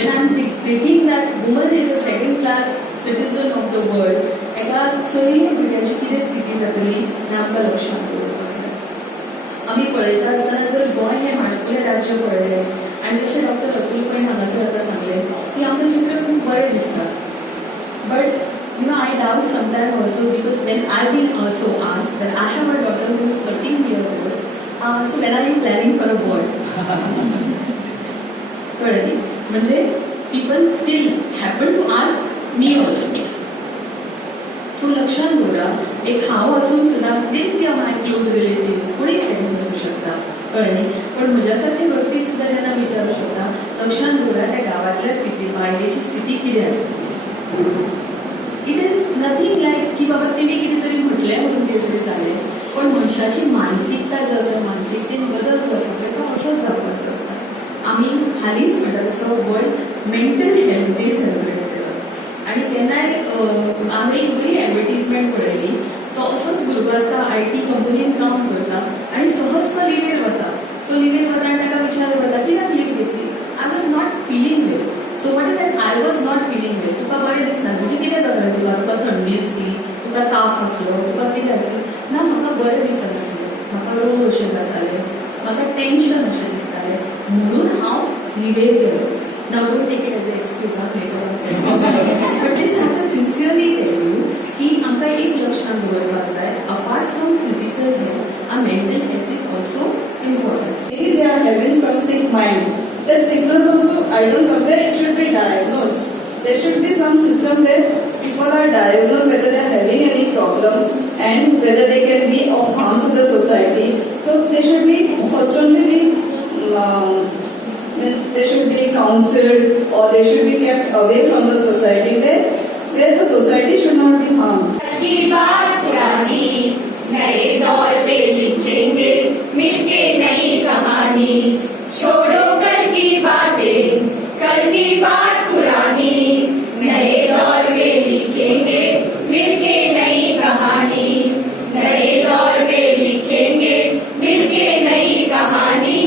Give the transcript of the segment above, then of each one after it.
when I'm thinking that woman is a second class citizen of the world, एका चलये भुरग्याची कितें स्थिती जातली हें आमकां लक्षांत दवरपाक जाय. आमी पळयता आसतना जर गोंय हें माणकुलें राज्य पळयलें आनी जशें डॉक्टर अतुल पै हांगासर आतां सांगलें की आमकां चित्र खूब बरें दिसता. But I doubt sometimes also because when I've been also asked that I have a daughter who is 13 years old, so when are you planning for a boy? कळली म्हणजे people still happen to ask me also. So लक्षात दवरा एक हांव असून सुद्धा maybe my close relatives कोणी friends असू शकता कळली पण म्हज्यासारखे व्यक्ती सुद्धा जेन्ना विचारू शकता लक्षात दवरा त्या गावातल्या स्थिती बायलेची स्थिती कितें आसता. इट इज नथिंग लायक की बाबा तिने कितें तरी म्हटलें म्हणून कितें तरी जालें पण मनशाची मानसिकता जी आसा मानसिकतेन बदल जो आसा पळय तो असोच जावपाचो आसता. आमी हालींच म्हणटा तसो world mental health day celebrate केलो आनी तेन्नाय हांवें एक बरी एडवर्टिजमेंट पळयली. तो असोच भुरगो आसता IT कंपनीन काम करता आनी सहज तो लिव्हेर वता. तो लिव्हेर वता आनी ताका विचारलें वता कित्याक लीव घेतली. I was not feeling well. So what is that I was not feeling well. तुका बरें दिसना म्हणजे कितें जातालें तुका थंडी आसली तुका ताप आसलो तुका कितें आसलें ना म्हाका बरें दिसनासलें म्हाका रोग अशें जाताले म्हाका टेन्शन अशें दिसतालें म्हणून हांव लिव्हेर गेलो. Now don't take it as a excuse but this have to sincerely tell you की आमकां एक लक्षांत दवरपाक जाय apart from physical health or mental health is also important. If they are having some sick mind, that sickness also, I don't know, somewhere it should be diagnosed. There should be some system where people are diagnosed whether they are having any problem and whether they can be of harm to the society. So they should be first only be means they should be counseled or they should be kept away from the society where the society should not be harmed. की बात पुरानी नए दौर पे लिखेंगे मिलके नई कहानी छोड़ो कल की बातें कल की बात पुरानी नए दौर पे लिखेंगे मिलके नई कहानी नए दौर पे लिखेंगे मिलके नई कहानी.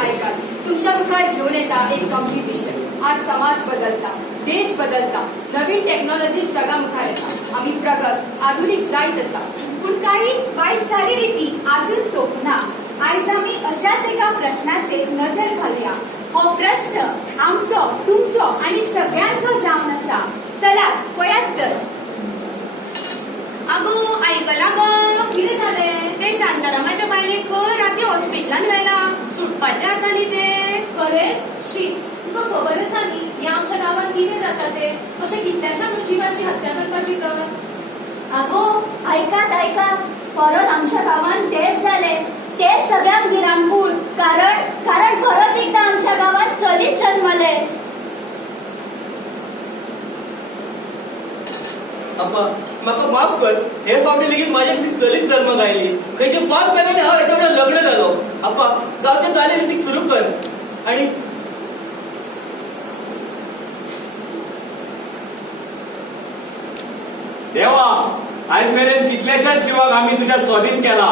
ऐकात तुमच्या मुखार घेऊन येता एक कॉम्पिटिशन. आज समाज बदलता देश बदलता नवीन टेक्नॉलॉजी जगा मुखार येता आम्ही प्रगत आधुनिक जायत आसा पण काही वाईट झाली रीती अजून सोपना. आज आम्ही अशाच एका प्रश्नाचेर नजर घालूया. हो प्रश्न आमचो तुमचो आणि सगळ्यांचो जावन आसा. चला पळयात तर. अगो ऐकला गो कितें जालें ते शांतारामाच्या बायलेक राती हॉस्पिटलान व्हेला सुटपाचे आसा न्ही ते. खरेंच शी तुका खबर आसा न्ही ह्या आमच्या गावात कितें जाता ते अशें कितल्याशा जीवाची हत्या करपाची तर. अगो ऐकात परत आमच्या गावात तेच झाले. ते सगळ्यांक विरांकूळ कारण परत एकदा आमच्या गावात चलीत जन्मले. अप्पा म्हाका माफ कर हे फावटी लेगीत माझ्या चलीच जन्म गायली खंयचे पाप केल्याने हांव हेच्या वांगडा लग्न जालो. अप्पा गांवच्या चाली रितीक सुरू कर आणि देवा आयज मेरेन कितल्याशाच जिवाक आम्ही तुझ्या स्वाधीन केला.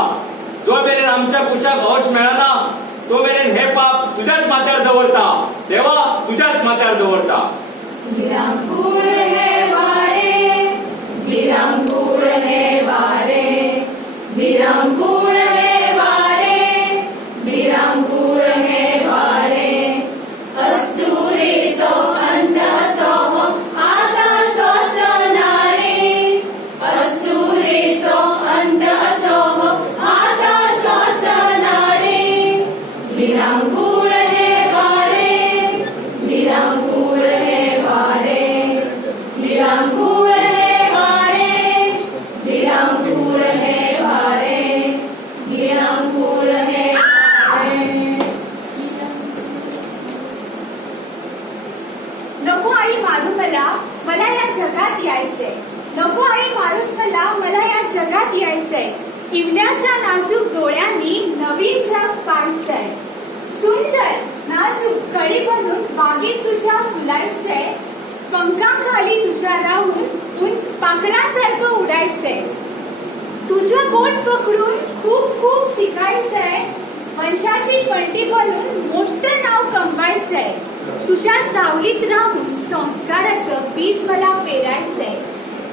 जो मेरेन आमच्या कुशाक हौश मेळना तो मेरेन हे पाप तुझ्याच माथ्यार दवरता. देवा तुझ्याच माथ्यार दवरता. विरांकुळ है वारे विरांकुळ है वारे विरांकुळ है वारे विरांकुळ है वारे अस्तुरेचो अंत असो आता सोसणारे अस्तुरेचो अंत असो आता सोसणारे विरांकुळ है वारे विरांकुळ है वारे विरांकुळ है वारे विरांकुळ है वारे विरांकुळ है वारे. नको आई मारू मला या जगात यायचंय. नको आई मारूस मला या जगात यायचंय. इवल्याशा नाजूक डोळ्यांनी नवीन जग पाहायचंय. सुंदर नाजूक कळी बनून बागेत तुझ्या फुलायचंय. पंखाखाली तुझ्या राहून उंच पाखरासारखं उडायचंय. तुझं बोट पकडून खूप खूप शिकायचंय. वंशाची 20 बनून मोठं नाव कमवायचंय. तुझ्या सावलीत राहून संस्काराचं बीज मला पेरायचंय.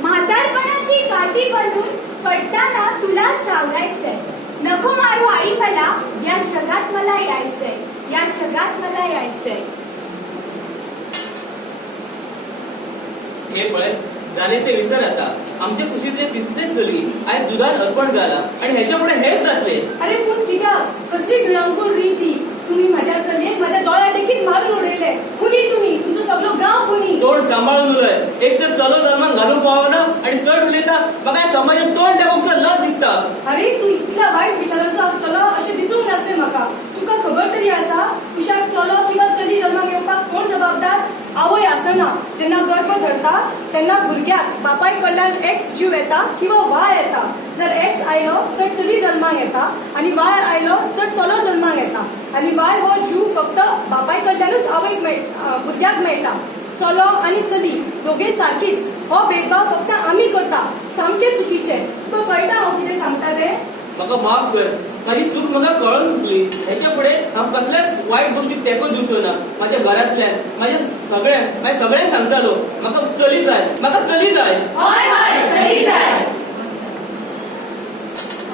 म्हातारपणाची काठी बनून पडताना तुला सावरायचंय. नको मारू आई मला, या जगात मला यायचंय, या जगात मला यायचंय. हे पळय जाणे ते विसर आता. आमच्या कुशीतले तिथलेच चली आज दुधान अर्पण झाला आणि ह्याच्यापुढे हेच जातले. अरे पण कित्याक कसली भिरांकूळ रीती. तुम्ही माझ्या चलयेक माझ्या दोळ्या देखीत मारून उडयले. खुनी तुम्ही, तुमचो सगळो गाव खुनी. तोंड सांभाळून उलय. एक तर चलो धर्मान घालून पावना आणि चढ उलयता म्हाका समाजात तोंड टाकूंकचा लज दिसता. अरे तू इतल्या वाईट विचारांचो आसतलो अशें दिसूंक नासलें म्हाका. तुका खबर तरी आसा कुशाक चलो किंवा चली जन्माक येवपाक कोण जबाबदार? आवय आसना. जेन्ना गर्भ धरता तेन्ना भुरग्याक बापाय कडल्यान एक्स जीव येता किंवा वाय येता. जर एक्स आयलो तर चली जन्माक येता आणि वाय आयलो तर चलो जन्माक येता. आणि वाय हो जीव फक्त बापाय कडल्यानूच आवयक भुरग्याक मेळटा. चलो आणि चली दोघे सारखीच. हो भेदभाव फक्त आम्ही करता. सामकें चुकीचें. तुका कळटा हांव कितें सांगता तें? म्हाका माफ कर. माझी चूक म्हाका कळून चुकली. ह्याच्या पुढे हांव कसल्याच वाईट गोष्टीक तेंको दिवचो ना. माझ्या घरातल्यान माझ्या सगळ्यांक सांगतालो म्हाका चली जाय, म्हाका चली जाय. हय हय चली जाय.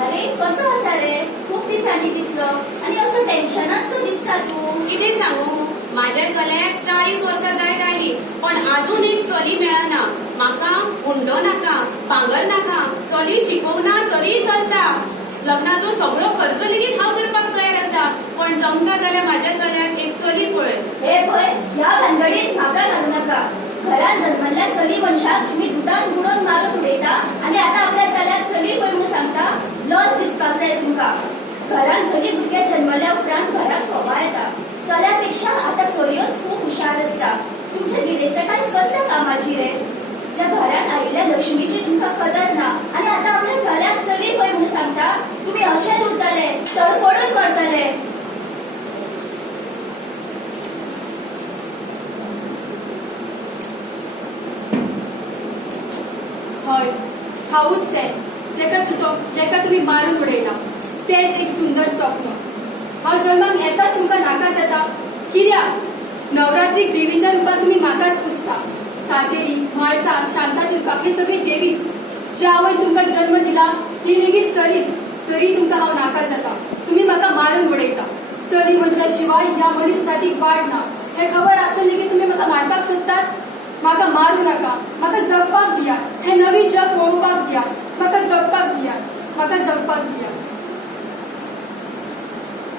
अरे कसो आसा रे? खूप दिसांनी दिसलो आणि असो टेन्शनाचो दिसता तू. किती सांगू माझ्या चल्याक 40 वर्सां जायत आयली पण अजून एक चली मेळना. म्हाका हुंडो नाका, भांगर नाका, चली शिकवना तरी चलता. लग्नाचो सगळो खर्च लेगीत हांव करपाक तयार आसा. पण जमता जाल्यार माझ्या चल्याक एक चली पळय. हे पळय, ह्या भानगडीत म्हाका घालू नका. घरात जन्मल्या चली मनशाक तुम्ही दुधान बुडोवन मारून उडयता आणि आता आपल्या चल्याक चली पळय म्हणून सांगता. लज दिसपाक जाय तुमका. घरात चली भुरगे जन्मल्या उपरांत घरात सोबा येता. चल्यापेक्षा आता चलयोच खूप हुशार असता. तुमच्या गिरेस्तकांच कसल्या कामाची रे? ज्या घरात आयिल्ल्या लक्ष्मीची तुमका कदर ना आणि आता आपल्या चल्याक चली पळय म्हणून सांगता. तुम्ही अशें उरतले, तडफडून मरतले. हय हाऊस तें जेका तुम्ही मारून उडयला. तेच एक सुंदर स्वप्न. हांव जन्माक येताच तुमकां नाकाच येता. कित्याक? नवरात्रीक देवीच्या रुपात तुम्ही म्हाकाच पुजता. सातेरी, म्हाळसा, शांतादुर्गा हे सगळी देवीच. ज्या आवय तुमकां जन्म दिला ती लेगीत चलीच. तरी तुमकां हांव नाकाच येता. तुम्ही म्हाका मारून उडयता. चली म्हणच्या शिवाय ह्या मनीस जातीक वाड ना हे खबर आसून लेगीत तुम्ही म्हाका मारपाक सोदतात. म्हाका मारू नाका. म्हाका जगपाक दिया. हे नवी जग पळोवपाक दिया. म्हाका जगपाक दिया. म्हाका जगपाक दिया.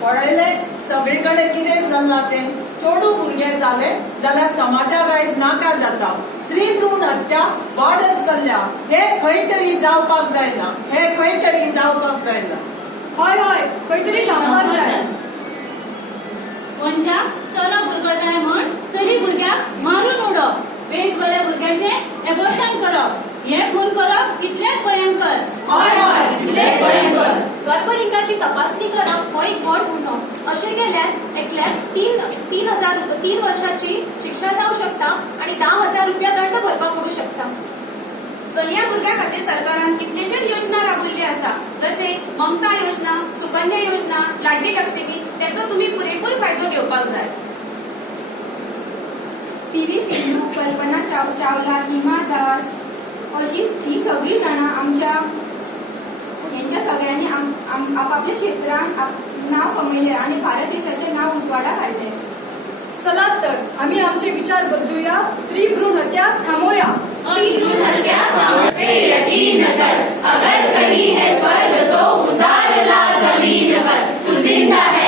पळयले सगळीकडे कितें चल्लां तें. चोडू भुरगे जाले जाल्यार समाजाक आयज नाका जाता. स्त्री भ्रूण हत्या वाडत चल्ल्या. हे खंय तरी जावपाक जायना. हे खंय तरी जावपाक जायना. हय हय खंय तरी थांबपाक जाय. मनशा चलो भुरगो जाय म्हण चली भुरग्याक मारून उडप. बेस बऱ्या भुरग्याचे एबॉर्शन करप. हे खून करप कितलेच भयंकर. हय हय कितलेच भयंकर. गर्भलिंगाची तपासणी करप हो एक व्हड गुन्हो. अशें केल्यार एकल्याक 3 वर्षाची शिक्षा जावं शकता आणि 10,000 रुपया दंड भरपाक पडू शकता. चलया भुरग्या खातीर सरकारान कितलेशेच योजना राबयल्ले आसा. जशे ममता योजना, सुकन्या योजना, लाडली लक्ष्मी. तेचो तुम्ही पुरेपूर फायदो घेवपाक जाय. पी.व्ही. सिंधू, कल्पना चावला, हिमा दास अशी ही सगळी जाणां आमच्या यांच्या सगळ्यांनी आपापल्या क्षेत्रांत नाव कमयले आणि भारत देशाचे नाव उजवाडाक हाडले. चलात तर आम्ही आमचे विचार बदलूया. स्त्री भ्रूण हत्या थांबवूया. स्त्री भ्रूण हत्या थांबवे यकीन कर. अगर कहीं है स्वर्ग तो उतार ला जमीन पर. तू जिंदा है